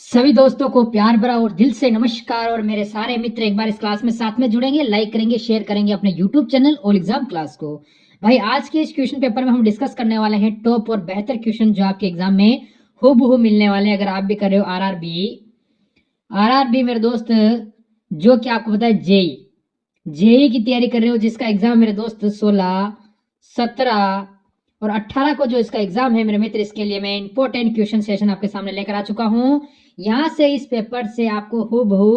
सभी दोस्तों को प्यार भरा और दिल से नमस्कार। और मेरे सारे मित्र एक बार इस क्लास में साथ में जुड़ेंगे, लाइक करेंगे, शेयर करेंगे अपने YouTube channel all exam class को। भाई आज के इस क्वेश्चन पेपर में हम डिस्कस करने वाले हैं टॉप और बेहतर क्वेश्चन जो आपके एग्जाम में हूबहू मिलने वाले हैं। अगर आप भी कर रहे हो आरआरबी मेरे दोस्त, जो कि आपको पता है जेई की तैयारी कर रहे हो, जिसका एग्जाम मेरे दोस्त 16, 17 और 18 को जो इसका एग्जाम है मेरे मित्र, इसके लिए मैं इंपॉर्टेंट क्वेश्चन सेशन आपके सामने लेकर आ चुका हूं। यहाँ से इस पेपर से आपको हूबहू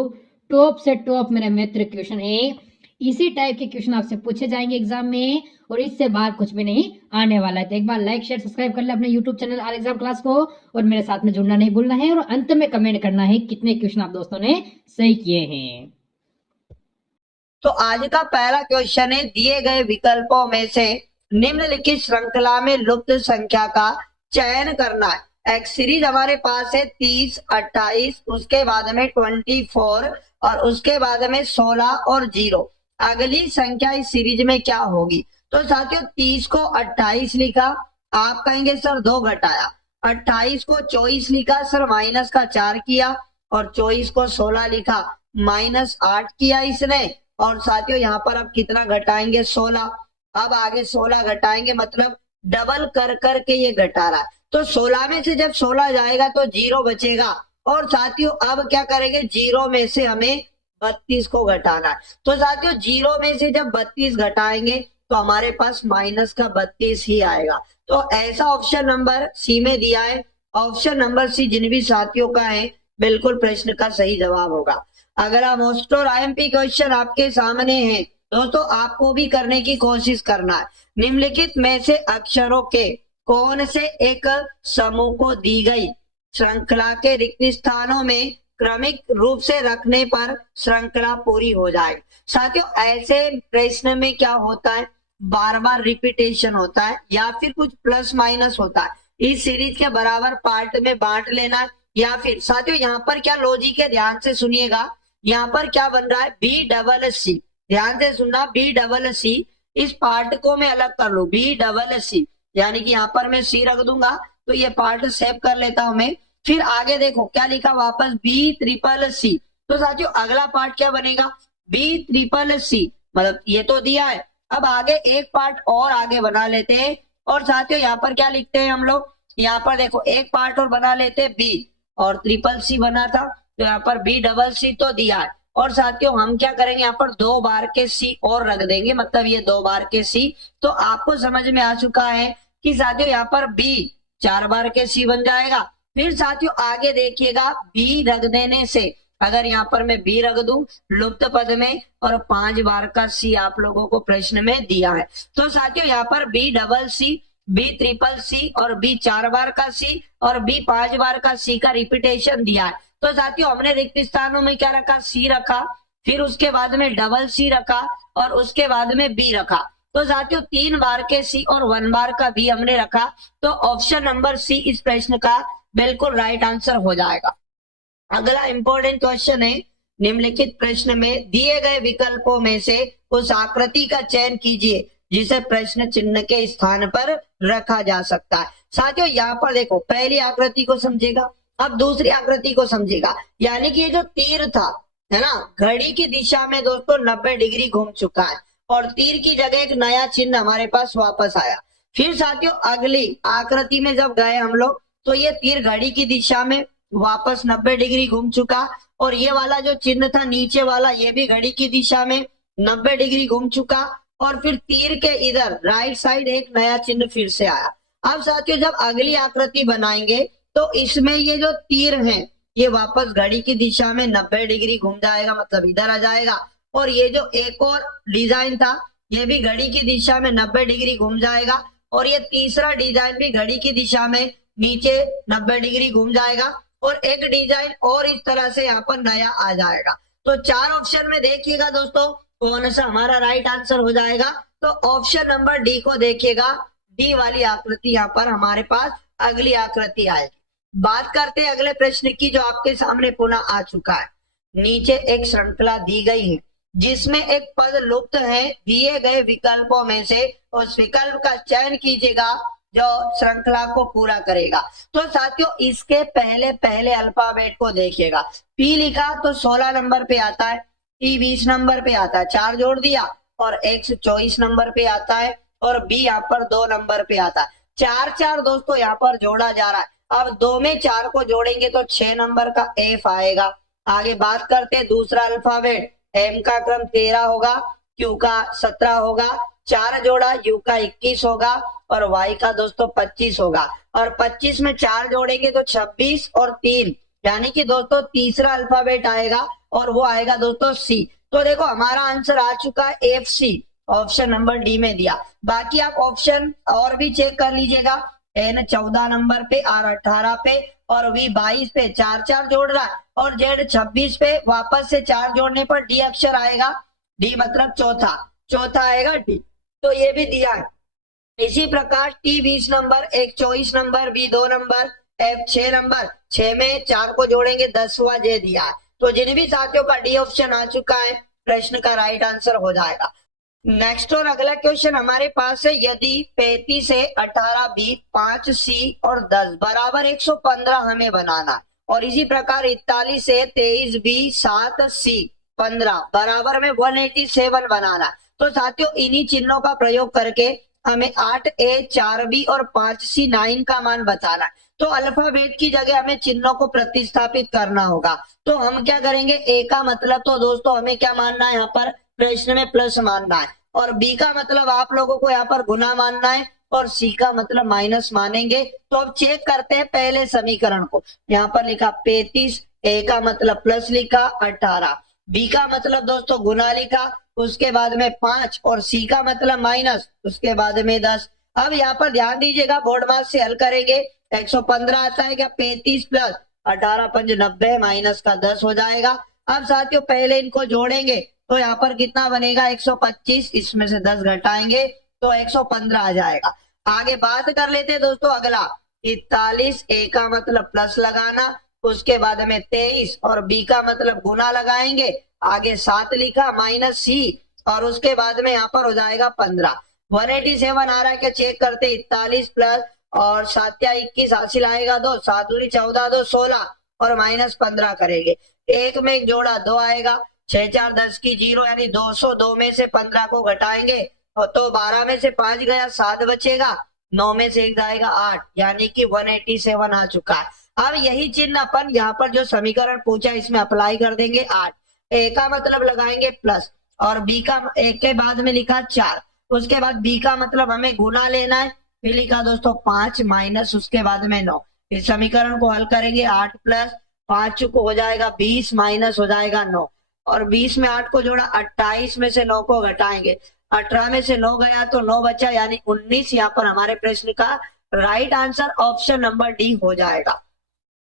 टॉप से टॉप मेरे मित्र क्वेश्चन है, इसी टाइप के क्वेश्चन आपसे पूछे जाएंगे एग्जाम में, और इससे बाहर कुछ भी नहीं आने वाला है। तो एक बार लाइक शेयर सब्सक्राइब कर ले अपने YouTube channel all exam class को, और मेरे साथ में जुड़ना नहीं भूलना है, और अंत में कमेंट करना है कितने क्वेश्चन आप दोस्तों ने सही किए हैं। तो आज का पहला क्वेश्चन है, दिए गए विकल्पों में से निम्नलिखित श्रृंखला में लुप्त संख्या का चयन करना है। एक सीरीज हमारे पास है 30, 28, उसके बाद में 24 और उसके बाद में 16 और 0। अगली संख्या इस सीरीज में क्या होगी? तो साथियों 30 को 28 लिखा, आप कहेंगे सर 2 घटाया। 28 को 24 लिखा सर, माइनस का 4 किया, और 24 को 16 लिखा, -8 किया इसने। और साथियों यहाँ पर अब कितना घटाएंगे? 16। अब आगे 16 घटाएंगे, मतलब डबल कर करके ये घटा रहा है। तो 16 में से जब 16 जाएगा तो 0 बचेगा। और साथियों अब क्या करेंगे? 0 में से हमें 32 को घटाना है। तो साथियों 0 में से जब 32 घटाएंगे तो हमारे पास माइनस का 32 ही आएगा। तो ऐसा ऑप्शन नंबर सी में दिया है। ऑप्शन नंबर सी जिन भी साथियों का है, बिल्कुल प्रश्न का सही जवाब होगा। अगला मोस्ट और आईएमपी क्वेश्चन आपके सामने है दोस्तों, आपको भी करने की कोशिश करना है। निम्नलिखित में से अक्षरों के कौन से एक समूह को दी गई श्रृंखला के रिक्त स्थानों में क्रमिक रूप से रखने पर श्रृंखला पूरी हो जाएगी? साथियों ऐसे प्रश्न में क्या होता है, बार बार रिपीटेशन होता है या फिर कुछ प्लस माइनस होता है। इस सीरीज के बराबर पार्ट में बांट लेना, या फिर साथियों यहाँ पर क्या लॉजिक है, ध्यान से सुनिएगा। यहाँ पर क्या बन रहा है? BCC, ध्यान से सुनना, BCC। इस पार्ट को मैं अलग कर लू, BCC, यानी कि यहाँ पर मैं सी रख दूंगा, तो ये पार्ट सेव कर लेता हूं मैं। फिर आगे देखो क्या लिखा, वापस BCCC। तो साथियों अगला पार्ट क्या बनेगा? BCCC, मतलब ये तो दिया है। अब आगे एक पार्ट और आगे बना लेते हैं। और साथियों यहाँ पर क्या लिखते हैं हम लोग? यहाँ पर देखो एक पार्ट और बना लेते हैं, B, और CCC बना था, तो यहाँ पर BCC तो दिया है। और साथियों हम क्या करेंगे, यहाँ पर 2 बार के सी और रख देंगे, मतलब ये 2 बार के सी। तो आपको समझ में आ चुका है कि साथियों यहाँ पर B 4 बार के सी बन जाएगा। फिर साथियों आगे देखिएगा, B रख देने से, अगर यहाँ पर मैं B रख दूं लुप्त पद में, और 5 बार का सी आप लोगों को प्रश्न में दिया है। तो साथियों यहाँ पर BCC, BCCC और B 4 बार का सी और B 5 बार का सी का रिपीटेशन दिया है। तो साथियों हमने रिक्त स्थानों में क्या रखा? सी रखा, फिर उसके बाद में डबल सी रखा, और उसके बाद में बी रखा। तो साथियों 3 बार के सी और 1 बार का बी हमने रखा। तो ऑप्शन नंबर सी इस प्रश्न का बिल्कुल राइट आंसर हो जाएगा। अगला इंपॉर्टेंट क्वेश्चन है, निम्नलिखित प्रश्न में दिए गए विकल्पों में से उस आकृति का चयन कीजिए जिसे प्रश्न चिन्ह के स्थान पर रखा जा सकता है। साथियों यहाँ पर देखो, पहली आकृति को समझेगा, अब दूसरी आकृति को समझेगा। यानी कि ये जो तीर था, है ना, घड़ी की दिशा में दोस्तों 90 डिग्री घूम चुका है, और तीर की जगह एक नया चिन्ह हमारे पास वापस आया। फिर साथियों अगली आकृति में जब गए हम लोग, तो ये तीर घड़ी की दिशा में वापस 90 डिग्री घूम चुका, और ये वाला जो चिन्ह था नीचे वाला, ये भी घड़ी की दिशा में 90 डिग्री घूम चुका, और फिर तीर के इधर राइट साइड एक नया चिन्ह फिर से आया। अब साथियों जब अगली आकृति बनाएंगे तो इसमें ये जो तीर है ये वापस घड़ी की दिशा में 90 डिग्री घूम जाएगा, मतलब इधर आ जाएगा। और ये जो एक और डिजाइन था ये भी घड़ी की दिशा में 90 डिग्री घूम जाएगा, और ये तीसरा डिजाइन भी घड़ी की दिशा में नीचे 90 डिग्री घूम जाएगा, और एक डिजाइन और इस तरह से यहाँ पर नया आ जाएगा। तो 4 ऑप्शन में देखिएगा दोस्तों कौन सा हमारा राइट आंसर हो जाएगा। तो ऑप्शन नंबर डी को देखिएगा, डी वाली आकृति यहाँ पर हमारे पास अगली आकृति आएगी। बात करते हैं अगले प्रश्न की, जो आपके सामने पुनः आ चुका है। नीचे एक श्रृंखला दी गई है जिसमें एक पद लुप्त है, दिए गए विकल्पों में से उस विकल्प का चयन कीजिएगा जो श्रृंखला को पूरा करेगा। तो साथियों इसके पहले पहले अल्फाबेट को देखिएगा। पी लिखा तो 16 नंबर पे आता है, टी 20 नंबर पे आता है, 4 जोड़ दिया, और एक्स 24 नंबर पे आता है, और बी यहाँ पर 2 नंबर पे आता है। 4 4 दोस्तों यहाँ पर जोड़ा जा रहा है। अब 2 में 4 को जोड़ेंगे तो 6 नंबर का एफ आएगा। आगे बात करते हैं दूसरा अल्फाबेट। एम का क्रम 13 होगा, क्यू का 17 होगा, 4 जोड़ा, यू का 21 होगा, और वाई का दोस्तों 25 होगा, और 25 में 4 जोड़ेंगे तो 26 और 3, यानी कि दोस्तों तीसरा अल्फाबेट आएगा, और वो आएगा दोस्तों सी। तो देखो हमारा आंसर आ चुका है F C, option number D में दिया। बाकी आप ऑप्शन और भी चेक कर लीजिएगा। एन 14 नंबर पे, आर 18 पे, और वी 22 पे 4 4 जोड़ रहा है, और जेड 26 पे वापस से 4 जोड़ने पर डी अक्षर आएगा। डी मतलब चौथा, चौथा आएगा डी, तो ये भी दिया है। इसी प्रकार टी 20 नंबर, एक 24 number, B 2 number, F 6 number, 6 में 4 को जोड़ेंगे 10वां जे दिया है। तो जिन भी साथियों का डी ऑप्शन आ चुका है, प्रश्न का राइट आंसर हो जाएगा। नेक्स्ट और अगला क्वेश्चन हमारे पास है, यदि 35 है, 18 बी, 5 सी और 10 बराबर 115 हमें बनाना है, और इसी प्रकार 41 है, 23 बी, 7 सी, 15 बराबर में 187 बनाना है। तो साथियों इन्हीं चिन्हों का प्रयोग करके हमें 8 ए, 4 बी और 5 सी 9 का मान बताना है। तो अल्फाबेट की जगह हमें चिन्हों को प्रतिस्थापित करना होगा। तो हम क्या करेंगे, ए का मतलब तो दोस्तों हमें क्या मानना है, यहाँ पर प्रश्न में प्लस मानना है, और बी का मतलब आप लोगों को यहाँ पर गुना मानना है, और सी का मतलब माइनस मानेंगे। तो अब चेक करते हैं पहले समीकरण को। यहाँ पर लिखा 35, ए का मतलब प्लस लिखा, 18, बी का मतलब दोस्तों गुना लिखा, उसके बाद में 5, और सी का मतलब माइनस, उसके बाद में 10। अब यहाँ पर ध्यान दीजिएगा, बोर्ड मार्क से हल करेंगे। 115 आता है क्या, 35 प्लस 18 5 90, माइनस का 10 हो जाएगा। अब साथियों पहले इनको जोड़ेंगे तो यहाँ पर कितना बनेगा, 125, इसमें से 10 घटाएंगे तो 115 आ जाएगा। आगे बात कर लेते हैं दोस्तों अगला, 41, ए का मतलब प्लस लगाना, उसके बाद में 23, और बी का मतलब गुना लगाएंगे, आगे 7 लिखा, माइनस सी, और उसके बाद में यहाँ पर हो जाएगा 15। 187 आ रहा है क्या, चेक करते, 41 प्लस और 7 या 21 हासिल आएगा 2, 7 दूनी 14, 2 16, और माइनस 15 करेंगे, एक में एक जोड़ा 2 आएगा, 6 4 10 की 0, यानी 200, 2 में से 15 को घटाएंगे तो 12 में से 5 गया, 7 बचेगा, 9 में से 1 जाएगा 8, यानी कि 187 आ चुका है। अब यही चिन्ह अपन यहाँ पर जो समीकरण पूछा इसमें अप्लाई कर देंगे। 8 ए का मतलब लगाएंगे प्लस, और बी का एक के बाद में लिखा 4, उसके बाद बी का मतलब हमें गुना लेना है, फिर लिखा दोस्तों 5 माइनस उसके बाद में 9। इस समीकरण को हल करेंगे, 8 प्लस 5 को हो जाएगा 20, माइनस हो जाएगा 9, और 20 में 8 को जोड़ा, 28 में से 9 को घटाएंगे, 18 में से 9 गया तो 9 बचा, यानी 19। यहाँ पर हमारे प्रश्न का right answer option number D हो जाएगा।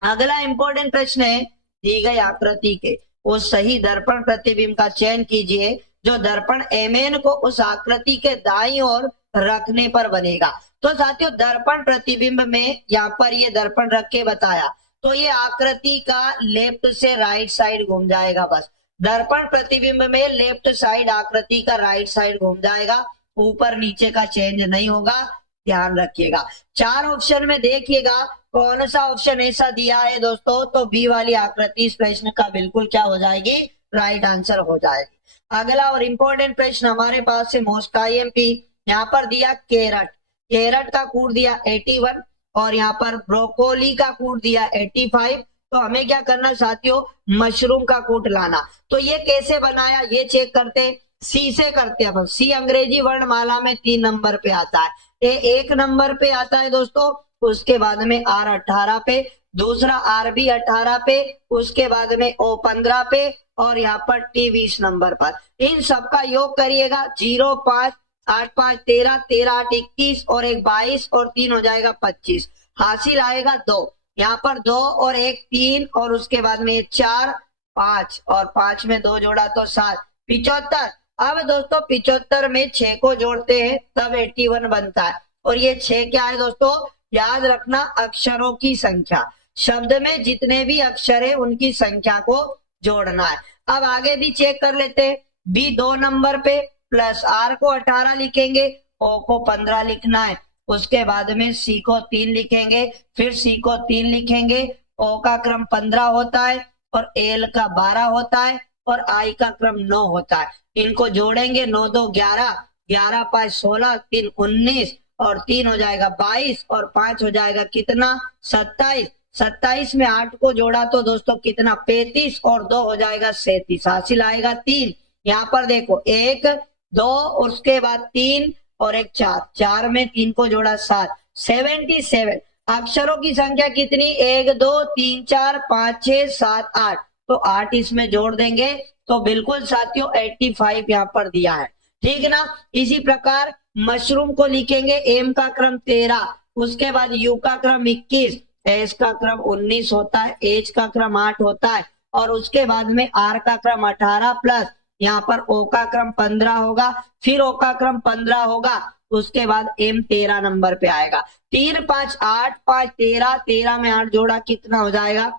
अगला इंपॉर्टेंट प्रश्न है, दी गई आकृति के उस सही दर्पण प्रतिबिंब का चयन कीजिए जो दर्पण एमएन को उस आकृति के दाईं ओर रखने पर बनेगा। तो साथियों दर्पण प्रतिबिंब में यहाँ पर ये दर्पण रख के बताया, तो ये आकृति का लेफ्ट से राइट साइड घूम जाएगा। बस दर्पण प्रतिबिंब में लेफ्ट साइड आकृति का राइट साइड घूम जाएगा, ऊपर नीचे का चेंज नहीं होगा, ध्यान रखिएगा। 4 ऑप्शन में देखिएगा कौन सा ऑप्शन ऐसा दिया है दोस्तों, तो बी वाली आकृति इस प्रश्न का बिल्कुल क्या हो जाएगी, राइट आंसर हो जाएगी। अगला और इंपॉर्टेंट प्रश्न हमारे पास है मोस्ट आईएमपी। यहाँ पर दिया कैरट, कैरट का कूट दिया 81, और यहाँ पर ब्रोकोली का कूट दिया 85। तो हमें क्या करना साथियों, मशरूम का कूट लाना। तो ये कैसे बनाया ये चेक करते हैं, सी से करते हैं। सी अंग्रेजी वर्णमाला में 3 नंबर पे आता है, ए 1 नंबर पे आता है दोस्तों, उसके बाद में आर 18 पे, दूसरा आर भी 18 पे, उसके बाद में ओ 15 पे, और यहाँ पर टी 20 नंबर पर। इन सबका योग करिएगा, 0 5 8 5 13, 13 8 21, और 1 22, और 3 हो जाएगा 25, हासिल आएगा 2। यहाँ पर 2 और 1 3, और उसके बाद में 4 5, और 5 में 2 जोड़ा तो 7, 75। अब दोस्तों 75 में 6 को जोड़ते हैं तब 81 बनता है, और ये 6 क्या है दोस्तों, याद रखना अक्षरों की संख्या, शब्द में जितने भी अक्षर है उनकी संख्या को जोड़ना है। अब आगे भी चेक कर लेते हैं, बी 2 नंबर पे, प्लस आर को 18 लिखेंगे, ओ को 15 लिखना है, उसके बाद में सी को 3 लिखेंगे, फिर सी को 3 लिखेंगे, ओ का क्रम 15 होता है और एल का 12 होता है और आई का क्रम 9 होता है। इनको जोड़ेंगे, 9 2 11, 11 5 16, 3 19 और 3 हो जाएगा 22 और 5 हो जाएगा कितना 27। 27 में 8 को जोड़ा तो दोस्तों कितना 35 और 2 हो जाएगा 37। हासिल आएगा 3। यहाँ पर देखो 1 2 उसके बाद 3 और एक 4, 4 में 3 को जोड़ा 7, 77। अक्षरों की संख्या कितनी 1 2 3 4 5 6 7 8, तो 8 इसमें जोड़ देंगे तो बिल्कुल साथियों 85 यहाँ पर दिया है। ठीक है ना। इसी प्रकार मशरूम को लिखेंगे, एम का क्रम 13, उसके बाद यू का क्रम 21, एस का क्रम 19 होता है, एच का क्रम 8 होता है और उसके बाद में आर का क्रम 18 प्लस यहाँ पर ओ का क्रम 15 होगा, फिर ओ का क्रम 15 होगा, उसके बाद एम 13 नंबर पे आएगा। 3 5 8 5 13, 13 में 8 जोड़ा कितना हो जाएगा,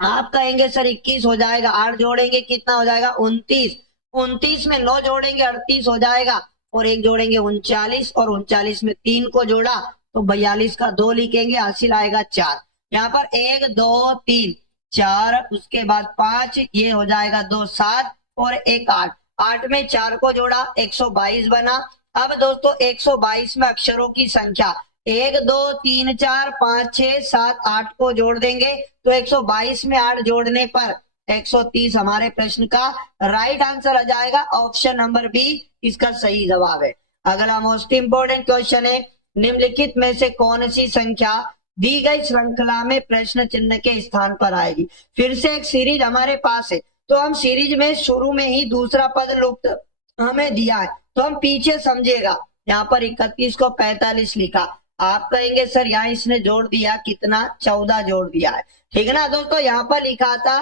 आप कहेंगे सर 21 हो जाएगा, 8 जोड़ेंगे कितना हो जाएगा 29, 29 में 9 जोड़ेंगे 38 हो जाएगा और 1 जोड़ेंगे 39 और 39 में 3 को जोड़ा तो 42 का 2 लिखेंगे, हासिल आएगा 4। यहाँ पर 1 2 3 4 उसके बाद 5, ये हो जाएगा 2 7 और 1 8, 8 में 4 को जोड़ा 122 बना। अब दोस्तों 122 में अक्षरों की संख्या 1 2 3 4 5 6 7 8 को जोड़ देंगे तो 122 में 8 जोड़ने पर 130 हमारे प्रश्न का राइट आंसर आ जाएगा। ऑप्शन नंबर बी इसका सही जवाब है। अगला मोस्ट इंपोर्टेंट क्वेश्चन है, निम्नलिखित में से कौन सी संख्या दी गई श्रृंखला में प्रश्न चिन्ह के स्थान पर आएगी। फिर से एक सीरीज हमारे पास है, तो हम सीरीज में शुरू में ही दूसरा पद लुप्त हमें दिया है तो हम पीछे समझिएगा। यहाँ पर 31 को 45 लिखा, आप कहेंगे सर यहाँ इसने जोड़ दिया कितना 14 जोड़ दिया है। ठीक है ना दोस्तों। यहाँ पर लिखा था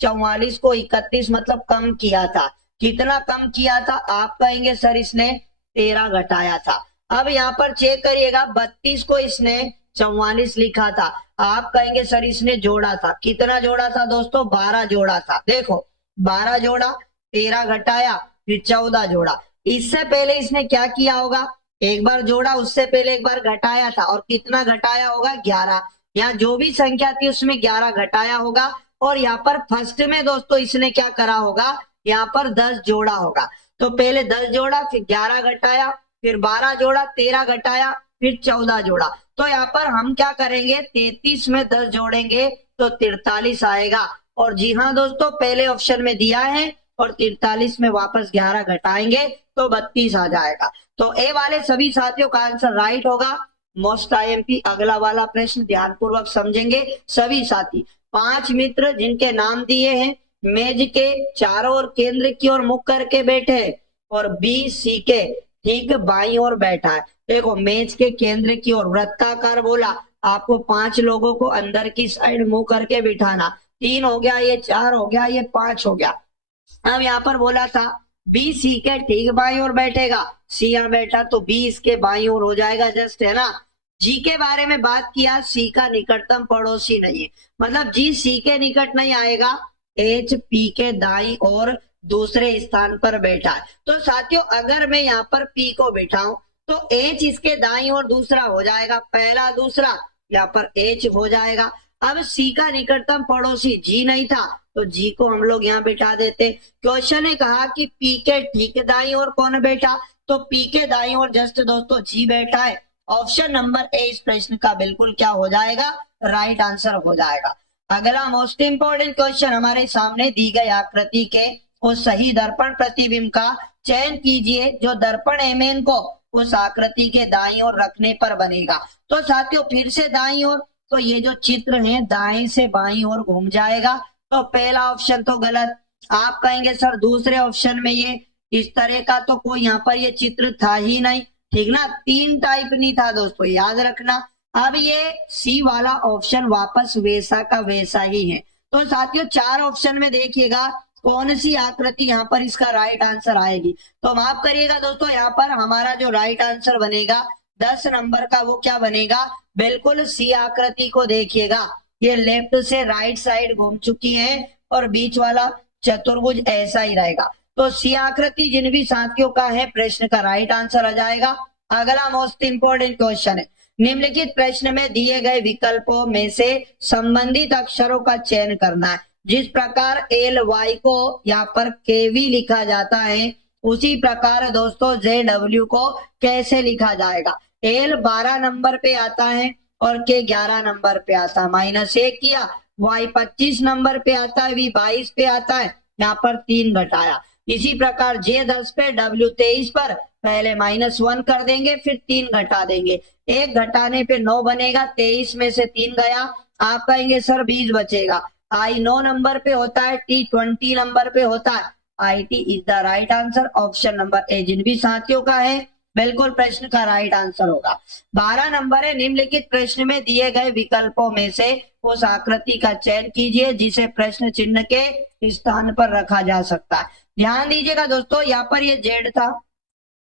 44 को 31 मतलब कम किया था, कितना कम किया था, आप कहेंगे सर इसने 13 घटाया था। अब यहाँ पर चेक करिएगा 32 को इसने 44 लिखा था, आप कहेंगे सर इसने जोड़ा था, कितना जोड़ा था दोस्तों 12 जोड़ा था। देखो 12 जोड़ा, 13 घटाया, फिर 14 जोड़ा। इससे पहले इसने क्या किया होगा, एक बार जोड़ा, उससे पहले एक बार घटाया था और कितना घटाया होगा 11। यहाँ जो भी संख्या थी उसमें 11 घटाया होगा और यहाँ पर फर्स्ट में दोस्तों इसने क्या करा होगा, यहाँ पर 10 जोड़ा होगा। तो पहले 10 जोड़ा, फिर 11 घटाया, फिर 12 जोड़ा, 13 घटाया, फिर 14 जोड़ा। तो यहाँ पर हम क्या करेंगे 33 में 10 जोड़ेंगे तो 43 आएगा। और जी हाँ दोस्तों, पहले ऑप्शन में दिया है और 43 में वापस 11 घटाएंगे तो 32 आ जाएगा। तो ए वाले सभी साथियों का आंसर राइट होगा। मोस्ट आईएमपी अगला वाला प्रश्न ध्यानपूर्वक समझेंगे सभी साथी। 5 मित्र जिनके नाम दिए हैं, मेज के चारों ओर केंद्र की ओर मुख करके बैठे और बी सी के ठीक बाईं ओर बैठा है। देखो मेज के केंद्र की ओर वृत्ताकार बोला, आपको 5 लोगों को अंदर की साइड मुंह करके बिठाना। 3 हो गया, ये 4 हो गया, ये 5 हो गया। अब यहाँ पर बोला था बी सी के ठीक बाईं ओर बैठेगा, सी यहाँ बैठा तो बी इसके बाईं ओर हो जाएगा, जस्ट है ना। जी के बारे में बात किया, सी का निकटतम पड़ोसी नहीं है, मतलब जी सी के निकट नहीं आएगा, एच पी के दाईं ओर दूसरे स्थान पर बैठा है। तो साथियों अगर मैं यहाँ पर पी को बैठाऊं तो एच इसके दाईं ओर दूसरा हो जाएगा, पहला दूसरा, यहाँ पर एच हो जाएगा। अब सी का निकटतम पड़ोसी जी नहीं था तो जी को हम लोग यहाँ बैठा देते। क्वेश्चन ने कहा कि पी के ठीक दाईं ओर कौन बैठा, तो पी के दाईं ओर जस्ट दोस्तों जी बैठा है। ऑप्शन नंबर ए इस प्रश्न का बिल्कुल क्या हो जाएगा, राइट आंसर हो जाएगा। अगला मोस्ट इंपोर्टेंट क्वेश्चन हमारे सामने दी गई आकृति के उस सही दर्पण प्रतिबिंब का चयन कीजिए जो दर्पण एमएन को उस आकृति के दाईं ओर रखने पर बनेगा। तो साथियों फिर से दाईं ओर, तो ये जो चित्र है दाएं से बाईं ओर घूम जाएगा, तो पहला ऑप्शन तो गलत। आप कहेंगे सर दूसरे ऑप्शन में ये इस तरह का तो कोई यहाँ पर ये चित्र था ही नहीं, ठीक ना, 3 टाइप नहीं था दोस्तों, याद रखना। अब ये सी वाला ऑप्शन वापस वैसा का वैसा ही है। तो साथियों 4 ऑप्शन में देखिएगा कौन सी आकृति यहाँ पर इसका राइट आंसर आएगी। तो माफ करिएगा दोस्तों, यहाँ पर हमारा जो राइट आंसर बनेगा 10 नंबर का वो क्या बनेगा, बिल्कुल सी आकृति को देखिएगा, ये लेफ्ट से राइट साइड घूम चुकी है और बीच वाला चतुर्भुज ऐसा ही रहेगा। तो सी आकृति जिन भी साथियों का है प्रश्न का राइट आंसर आ जाएगा। अगला मोस्ट इंपोर्टेंट क्वेश्चन है, निम्नलिखित प्रश्न में दिए गए विकल्पों में से संबंधित अक्षरों का चयन करना है। जिस प्रकार एल वाई को यहाँ पर केवी लिखा जाता है, उसी प्रकार दोस्तों जे डब्ल्यू को कैसे लिखा जाएगा। एल 12 नंबर पे आता है और के 11 नंबर पे आता है, -1 किया, वाई 25 नंबर पे आता है, वी 22 पे आता है, यहाँ पर 3 घटाया। इसी प्रकार जे 10 पे, डब्ल्यू 23 पर पहले -1 कर देंगे, फिर 3 घटा देंगे, 1 घटाने पे 9 बनेगा, 23 में से 3 गया, आप कहेंगे सर 20 बचेगा। आई 9 नंबर पे होता है, टी 20 नंबर पे होता है, IT is the right answer. Option number A जिन भी साथियों का है बिल्कुल प्रश्न का राइट आंसर होगा। 12 नंबर है, निम्नलिखित प्रश्न में दिए गए विकल्पों में से उस आकृति का चयन कीजिए जिसे प्रश्न चिन्ह के स्थान पर रखा जा सकता है। ध्यान दीजिएगा दोस्तों, यहाँ पर ये जेड था,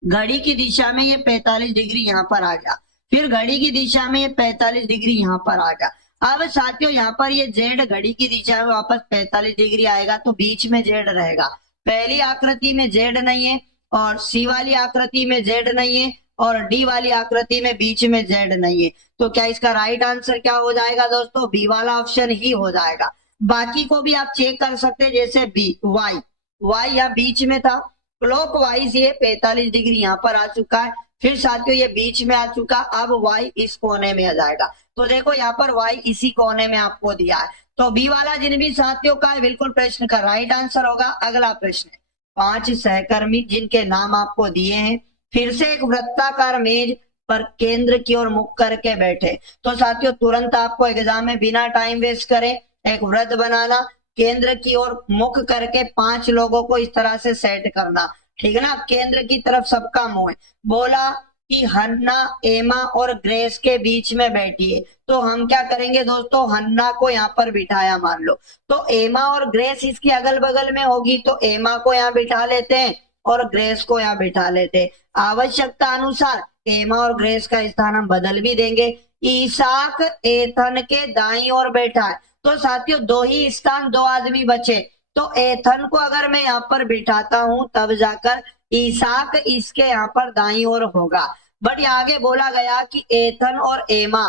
घड़ी की दिशा में ये 45 डिग्री यहाँ पर आ गया, फिर घड़ी की दिशा में ये 45 डिग्री यहाँ पर आ गया। अब साथियों यहाँ पर ये जेड घड़ी की दिशा में वापस 45 डिग्री आएगा, तो बीच में जेड रहेगा। पहली आकृति में जेड नहीं है, और सी वाली आकृति में जेड नहीं है, और डी वाली आकृति में बीच में जेड नहीं है। तो क्या इसका राइट आंसर क्या हो जाएगा दोस्तों, बी वाला ऑप्शन ही हो जाएगा। बाकी को भी आप चेक कर सकते हैं, जैसे बी वाई, वाई यहाँ बीच में था, क्लॉक वाइज ये 45 डिग्री यहाँ पर आ चुका है, फिर साथियों ये बीच में आ चुका, अब वाई इस कोने में आ जाएगा। तो देखो यहाँ पर वाई इसी कोने में आपको दिया है, तो बी वाला जिन भी साथियों का है बिल्कुल प्रश्न का राइट आंसर होगा। अगला प्रश्न है, 5 सहकर्मी जिनके नाम आपको दिए हैं फिर से एक वृत्ताकार मेज पर केंद्र की ओर मुख करके बैठे। तो साथियों तुरंत आपको एग्जाम में बिना टाइम वेस्ट करे एक वृत्त बनाना, केंद्र की ओर मुख करके 5 लोगों को इस तरह से सेट करना, ठीक है ना, केंद्र की तरफ सबका मुंह है। बोला कि हन्ना, एमा और ग्रेस के बीच में बैठी है, तो हम क्या करेंगे दोस्तों, हन्ना को यहाँ पर बिठाया मान लो, तो एमा और ग्रेस इसकी अगल बगल में होगी, तो एमा को यहाँ बिठा लेते हैं और ग्रेस को यहाँ बिठा लेते हैं। आवश्यकता अनुसार एमा और ग्रेस का स्थान हम बदल भी देंगे। ईसाक एथन के दाईं ओर बैठा है, तो साथियों 2 ही स्थान, 2 आदमी बचे, तो एथन को अगर मैं यहाँ पर बिठाता हूं तब जाकर ईसाक इसके यहाँ पर दाईं ओर होगा। बट आगे बोला गया कि एथन और एमा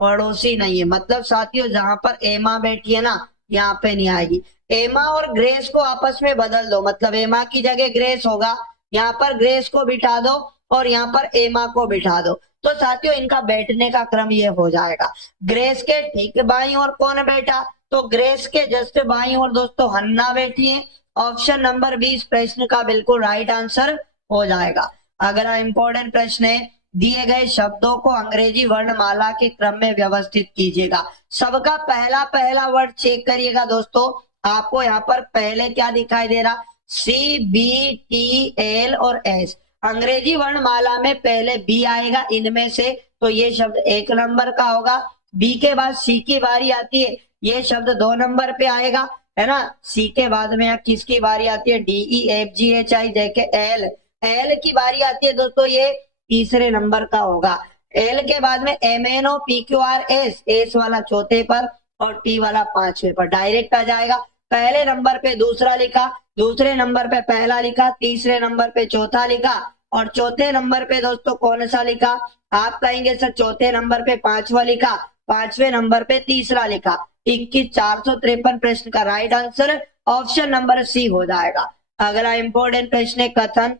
पड़ोसी नहीं है, मतलब साथियों जहां पर एमा बैठी है ना यहाँ पे नहीं आएगी। एमा और ग्रेस को आपस में बदल दो, मतलब एमा की जगह ग्रेस होगा, यहाँ पर ग्रेस को बिठा दो और यहाँ पर एमा को बिठा दो, तो साथियों इनका बैठने का क्रम ये हो जाएगा। ग्रेस के ठीक बाईं ओर कौन बैठा, तो ग्रेस के जस्ट बाईं ओर दोस्तों हन्ना बैठी है। ऑप्शन नंबर 20 प्रश्न का बिल्कुल राइट आंसर हो जाएगा। अगला इंपॉर्टेंट प्रश्न है, दिए गए शब्दों को अंग्रेजी वर्णमाला के क्रम में व्यवस्थित कीजिएगा। सबका पहला पहला वर्ड चेक करिएगा दोस्तों, आपको यहाँ पर पहले क्या दिखाई दे रहा, सी बी टी एल और एस। अंग्रेजी वर्णमाला में पहले बी आएगा इनमें से, तो ये शब्द 1 नंबर का होगा। बी के बाद सी की बारी आती है, ये शब्द 2 नंबर पे आएगा, है ना। सी के बाद में किसकी बारी आती है, D E F G H I J K L, L की बारी आती है दोस्तों, ये 3रे नंबर का होगा। एल के बाद में M N O P Q R S, S वाला 4थे पर और टी वाला 5वें पर डायरेक्ट आ जाएगा। पहले नंबर पे दूसरा लिखा, दूसरे नंबर पे पहला लिखा, तीसरे नंबर पे चौथा लिखा, और चौथे नंबर पे दोस्तों कौन सा लिखा, आप कहेंगे सर चौथे नंबर पे 5वां लिखा, 5वें नंबर पे तीसरा लिखा। 21 453 प्रश्न का right answer option number C हो जाएगा। अगला इंपॉर्टेंट प्रश्न है कथन।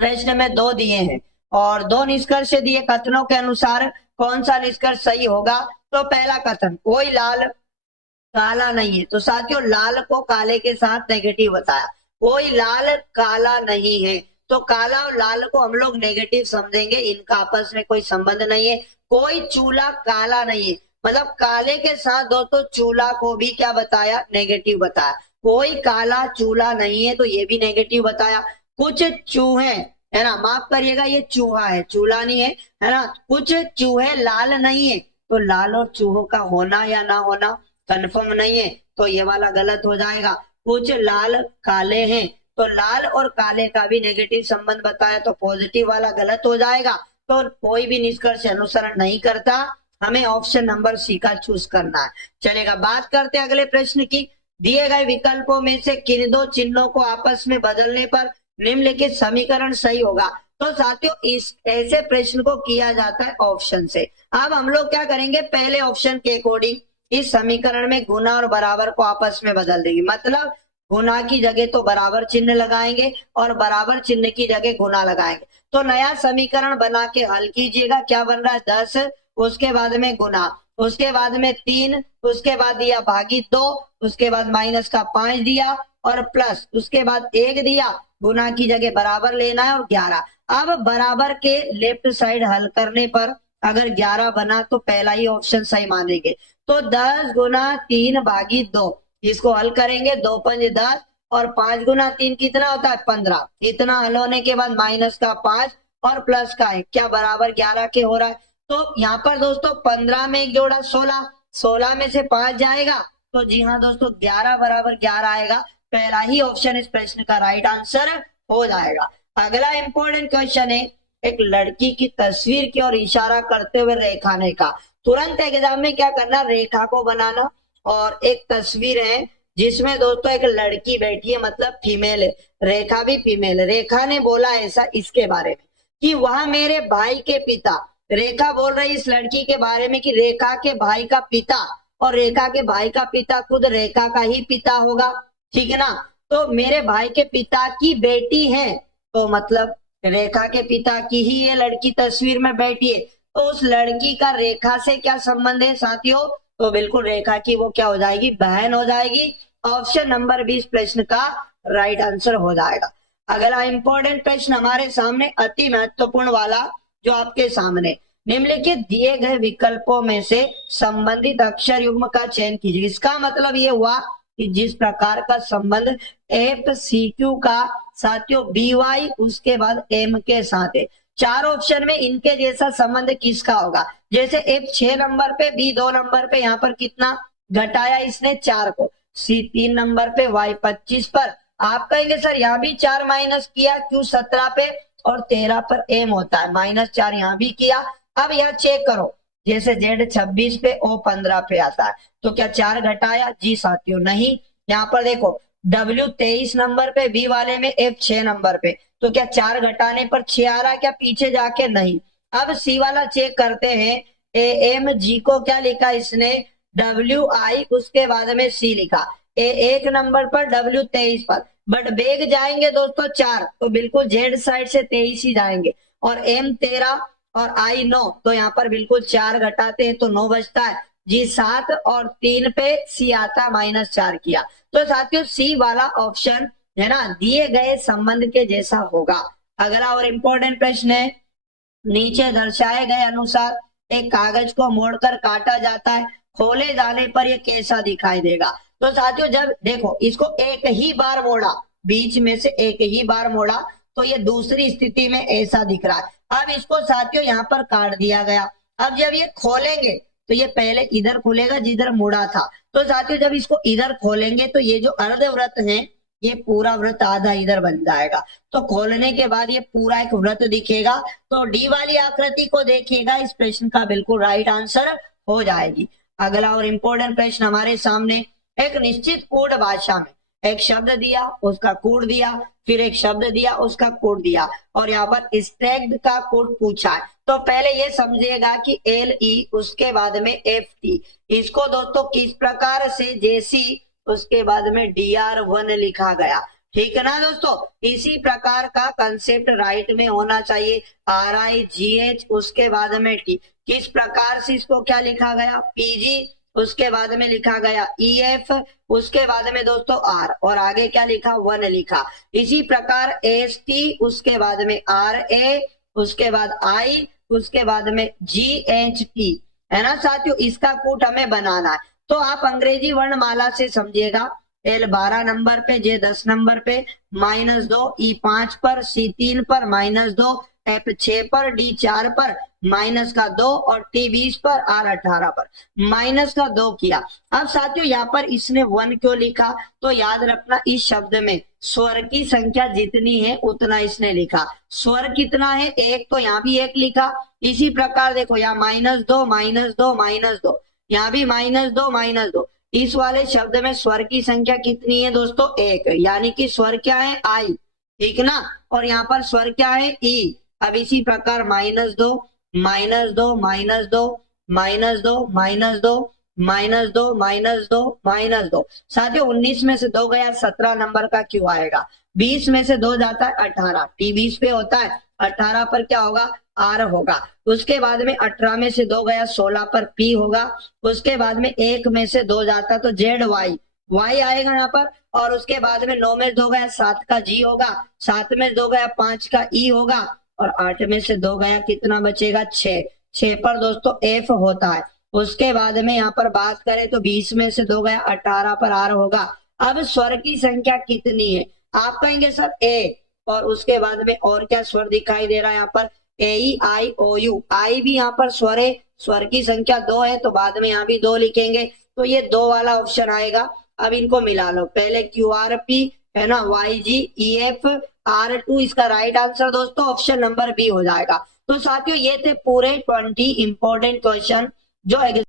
प्रश्न में 2 दिए हैं और 2 निष्कर्ष दिए, कथनों के अनुसार कौन सा निष्कर्ष सही होगा। तो पहला कथन, कोई लाल काला नहीं है, तो साथियों लाल को काले के साथ नेगेटिव बताया, कोई लाल काला नहीं है, तो काला और लाल को हम लोग नेगेटिव समझेंगे, इनका आपस में कोई संबंध नहीं है। कोई चूल्हा काला नहीं है, मतलब काले के साथ दोस्तों चूल्हा को भी क्या बताया, नेगेटिव बताया। कोई काला चूल्हा नहीं है, तो ये भी नेगेटिव बताया। कुछ चूहे, है ना, माफ करिएगा ये चूहा है, चूल्हा नहीं है ना। कुछ चूहे लाल नहीं है, तो लाल और चूहों का होना या ना होना कंफर्म नहीं है, तो ये वाला गलत हो जाएगा। कुछ लाल काले हैं, तो लाल और काले का भी नेगेटिव संबंध बताया, तो पॉजिटिव वाला गलत हो जाएगा। तो कोई भी निष्कर्ष अनुसरण नहीं करता, हमें ऑप्शन नंबर सी का चूज करना है। चलेगा, बात करते हैं अगले प्रश्न की। दिए गए विकल्पों में से किन 2 चिन्हों को आपस में बदलने पर निम्नलिखित समीकरण सही होगा। तो साथियों इस ऐसे प्रश्न को किया जाता है ऑप्शन से। अब हम लोग क्या करेंगे, पहले ऑप्शन के अकॉर्डिंग इस समीकरण में गुना और बराबर को आपस में बदल देंगे। मतलब गुना की जगह तो बराबर चिन्ह लगाएंगे और बराबर चिन्ह की जगह गुना लगाएंगे। तो नया समीकरण बना के हल कीजिएगा। क्या बन रहा है, 10, उसके बाद में गुना, उसके बाद में 3, उसके बाद दिया भागी 2, उसके बाद माइनस का 5 दिया और प्लस उसके बाद 1 दिया। गुना की जगह बराबर लेना है और 11। अब बराबर के लेफ्ट साइड हल करने पर अगर 11 बना तो पहला ही ऑप्शन सही मानेंगे। तो 10 गुना 3 भागी 2, इसको हल करेंगे। 2 पंज 10 और 5 गुना 3 कितना होता है, 15। इतना हल होने के बाद माइनस का 5 और प्लस का 1, क्या बराबर 11 के हो रहा है। तो यहाँ पर दोस्तों 15 में 1 जोड़ा 16, 16 में से 5 जाएगा। तो जी हाँ दोस्तों 11 बराबर 11 आएगा। पहला ही ऑप्शन इस प्रश्न का राइट आंसर हो जाएगा। अगला इंपॉर्टेंट क्वेश्चन है एक लड़की की तस्वीर की ओर इशारा करते हुए रेखाने का। तुरंत एग्जाम में क्या करना, रेखा को बनाना। और एक तस्वीर है जिसमें दोस्तों एक लड़की बैठी है, मतलब फीमेल है, रेखा भी फीमेल है। रेखा ने बोला ऐसा इसके बारे में कि वह मेरे भाई के पिता, रेखा बोल रही इस लड़की के बारे में कि रेखा के भाई का पिता, और रेखा के भाई का पिता खुद रेखा का ही पिता होगा, ठीक है ना। तो मेरे भाई के पिता की बेटी है, तो मतलब रेखा के पिता की ही ये लड़की तस्वीर में बैठी है। तो उस लड़की का रेखा से क्या संबंध है साथियों, तो बिल्कुल रेखा की वो क्या हो जाएगी, बहन हो जाएगी। ऑप्शन नंबर 20 प्रश्न का राइट आंसर हो जाएगा। अगला इंपॉर्टेंट प्रश्न हमारे सामने अति महत्वपूर्ण वाला जो आपके सामने, निम्नलिखित दिए गए विकल्पों में से संबंधित अक्षर युग्म का चयन कीजिए। इसका मतलब ये हुआ कि जिस प्रकार का संबंध FCQ का साथियों BY उसके बाद M के साथ है, 4 ऑप्शन में इनके जैसा संबंध किसका होगा। जैसे F 6 नंबर पे, B 2 नंबर पे, यहाँ पर कितना घटाया इसने 4 को, C 3 नंबर पे, Y 25 पर। आप कहेंगे सर यहाँ भी 4 माइनस किया, Q 17 पे और 13 पर M होता है, -4 यहाँ भी किया। अब यहाँ चेक करो, जैसे Z 26 पे, O 15 पे आता है, तो क्या 4 घटाया, जी साथियों नहीं। यहाँ पर देखो W 23 नंबर पे, B वाले में F 6 नंबर पे, तो क्या 4 घटाने पर 6 आ रहा, क्या पीछे जाके नहीं। अब C वाला चेक करते हैं, AMG को क्या लिखा इसने, WI उसके बाद में C लिखा, A 1 नंबर पर, W 23 पर, बट बेग जाएंगे दोस्तों 4, तो बिल्कुल Z साइड से 23 ही जाएंगे, और M 13 और I 9, तो यहाँ पर बिल्कुल 4 घटाते हैं तो 9 बचता है, जी 7 और 3 पे C आता -4 किया। तो साथियों C वाला ऑप्शन है ना दिए गए संबंध के जैसा होगा। अगला और इंपॉर्टेंट प्रश्न है, नीचे दर्शाए गए अनुसार एक कागज को मोड़कर काटा जाता है, खोले जाने पर यह कैसा दिखाई देगा। तो साथियों जब देखो इसको एक ही बार मोड़ा, बीच में से एक ही बार मोड़ा, तो ये दूसरी स्थिति में ऐसा दिख रहा है। अब इसको साथियों यहाँ पर काट दिया गया। अब जब ये खोलेंगे तो ये पहले इधर खुलेगा जिधर मुड़ा था। तो साथियों जब इसको इधर खोलेंगे तो ये जो अर्धवृत्त है ये पूरा वृत्त आधा इधर बन जाएगा। तो खोलने के बाद ये पूरा एक वृत्त दिखेगा। तो डी वाली आकृति को देखिएगा, इस प्रश्न का बिल्कुल राइट आंसर हो जाएगी। अगला और इंपॉर्टेंट प्रश्न हमारे सामने, एक निश्चित कोड भाषा में एक शब्द दिया, उसका कोड दिया, फिर एक शब्द दिया, उसका कोड दिया, और यहाँ पर स्टैक्ड का कोड पूछा है। तो पहले ये समझिएगा कि LE उसके बाद में FT, इसको दोस्तों किस प्रकार से, जैसी उसके बाद में DR1 लिखा गया, ठीक है ना दोस्तों। इसी प्रकार का कंसेप्ट राइट में होना चाहिए, RIGH उसके बाद में T, किस प्रकार से इसको क्या लिखा गया, PG उसके बाद में लिखा गया EF, उसके बाद में दोस्तों R, और आगे क्या लिखा 1 लिखा। इसी प्रकार ST उसके बाद में RA, उसके बाद I, उसके बाद में GHT, है ना साथियों। इसका कूट हमें बनाना है, तो आप अंग्रेजी वर्णमाला से समझिएगा। L 12 नंबर पे, J 10 नंबर पे, -2, E 5 पर, C 3 पर, -2, F 6 पर, D 4 पर, -2 और T 20 पर, R 18 पर, -2 किया। अब साथियों यहाँ पर इसने 1 क्यों लिखा, तो याद रखना इस शब्द में स्वर की संख्या जितनी है उतना इसने लिखा। स्वर कितना है 1, तो यहाँ भी 1 लिखा। इसी प्रकार देखो यहाँ -2, -2, -2, यहाँ भी -2, इस वाले शब्द में स्वर की संख्या कितनी है दोस्तों 1, यानी कि स्वर क्या है I, ठीक ना। और यहाँ पर स्वर क्या है E। अब इसी प्रकार -2, -2, -2, -2, -2, -2, -2, -2। साथियों 19 में से 2 गया 17 नंबर का क्यू आएगा। 20 में से 2 जाता है 18, टी 20 पे होता है, 18 पर क्या होगा, आर होगा। उसके बाद में 18 में से 2 गया 16 पर पी होगा। उसके बाद में 1 में से 2 जाता तो जेड वाई आएगा यहाँ पर। और उसके बाद में 9 में से 2 गया 7 का जी होगा, 7 में से 2 गया 5 का ई होगा, और 8 में से 2 गया कितना बचेगा, 6 पर दोस्तों एफ होता है। उसके बाद में यहाँ पर बात करें तो 20 में से 2 गया 18 पर आर होगा। अब स्वर की संख्या कितनी है, आप कहेंगे सर ए, और उसके बाद में और क्या स्वर दिखाई दे रहा है यहाँ पर, ए ई आई ओ यू, आई भी यहाँ पर स्वर है, स्वर की संख्या 2 है तो बाद में यहाँ भी 2 लिखेंगे, तो ये 2 वाला ऑप्शन आएगा। अब इनको मिला लो, पहले क्यू आर पी है ना, वाई जी ई एफ आर 2, इसका राइट आंसर दोस्तों ऑप्शन नंबर बी हो जाएगा। तो साथियों ये थे पूरे 20 इंपॉर्टेंट क्वेश्चन जो